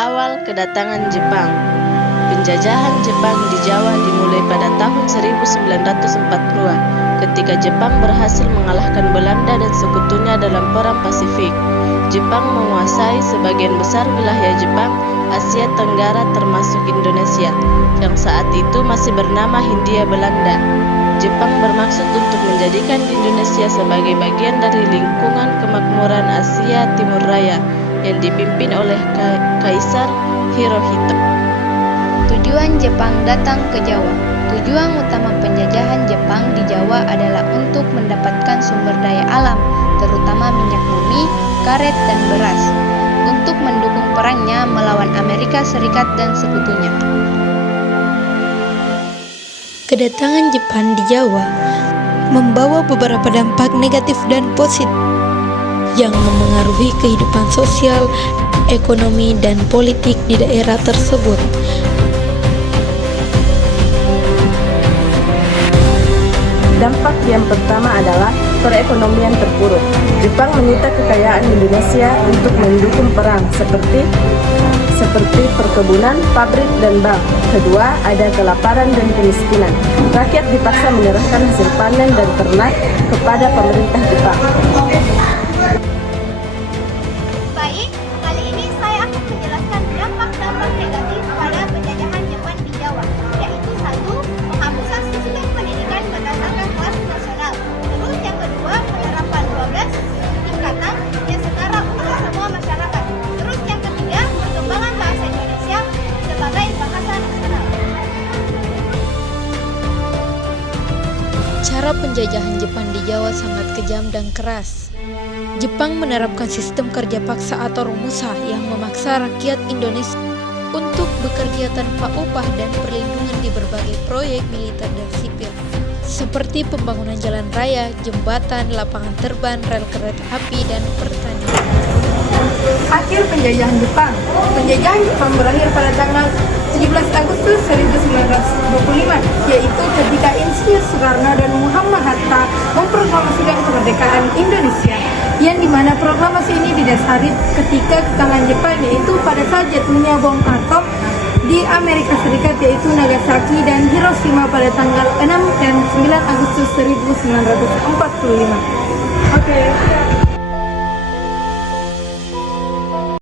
Awal kedatangan Jepang. Penjajahan Jepang di Jawa dimulai pada tahun 1940-an ketika Jepang berhasil mengalahkan Belanda dan sekutunya dalam Perang Pasifik. Jepang menguasai sebagian besar wilayah Jepang, Asia Tenggara termasuk Indonesia, yang saat itu masih bernama Hindia Belanda. Jepang bermaksud untuk menjadikan Indonesia sebagai bagian dari lingkungan kemakmuran Asia Timur Raya yang dipimpin oleh Kaisar Hirohito. Tujuan Jepang datang ke Jawa. Tujuan utama penjajahan Jepang di Jawa adalah untuk mendapatkan sumber daya alam, terutama minyak bumi, karet, dan beras, untuk mendukung perangnya melawan Amerika Serikat dan sekutunya. Kedatangan Jepang di Jawa membawa beberapa dampak negatif dan positif yang memengaruhi kehidupan sosial, ekonomi, dan politik di daerah tersebut. Dampak yang pertama adalah perekonomian terpuruk. Jepang menyita kekayaan Indonesia untuk mendukung perang seperti perkebunan, pabrik, dan bank. Kedua, ada kelaparan dan kemiskinan. Rakyat dipaksa menyerahkan hasil panen dan ternak kepada pemerintah Jepang. Baik, kali ini saya akan menjelaskan dampak-dampak negatif pada penjajahan Jepang di Jawa, yaitu satu, penghapusan sistem pendidikan berdasarkan kelas nasional. Terus yang kedua, penerapan 12 tingkatan yang setara untuk semua masyarakat. Terus yang ketiga, perkembangan bahasa Indonesia sebagai bahasa nasional. Cara penjajahan Jepang di Jawa sangat kejam dan keras. Jepang menerapkan sistem kerja paksa atau rumusa yang memaksa rakyat Indonesia untuk bekerja tanpa upah dan perlindungan di berbagai proyek militer dan sipil, seperti pembangunan jalan raya, jembatan, lapangan terbang, rel kereta api, dan pertanian. Akhir penjajahan Jepang. Penjajahan Jepang berakhir pada tanggal 17 Agustus 1945, yaitu ketika Insinyur Soekarno dan Muhammad Hatta memproklamasikan kemerdekaan Indonesia, yang dimana proklamasi ini didasari ketika kekalahan Jepang, yaitu pada saat jatuhnya bom atom di Amerika Serikat, yaitu Nagasaki dan Hiroshima pada tanggal 6 dan 9 Agustus 1945.